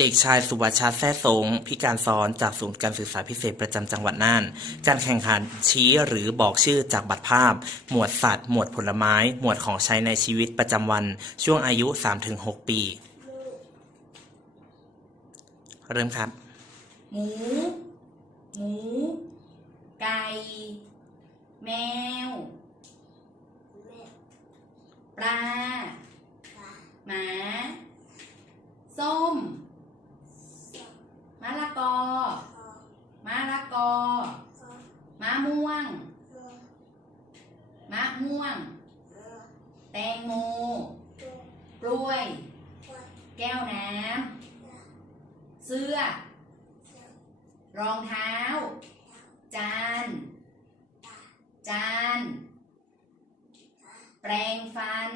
เด็กชายสุวัชชาแท้สงพิการซ้อนจากศูนย์การศึกษาพิเศษประจำจังหวัดน่าน การแข่งขันชี้หรือบอกชื่อจากบัตรภาพ หมวดสัตว์ หมวดผลไม้ หมวดของใช้ในชีวิตประจำวัน ช่วงอายุ 3-6 ปี เริ่มครับ หมู หมู ไก่ แมว ปลา หมา ส้มะละกอ มะละกอ มะม่วง มะม่วง แตงโม กล้วย แก้วน้ำ เสื้อ รองเท้า จาน จาน แปรงฟัน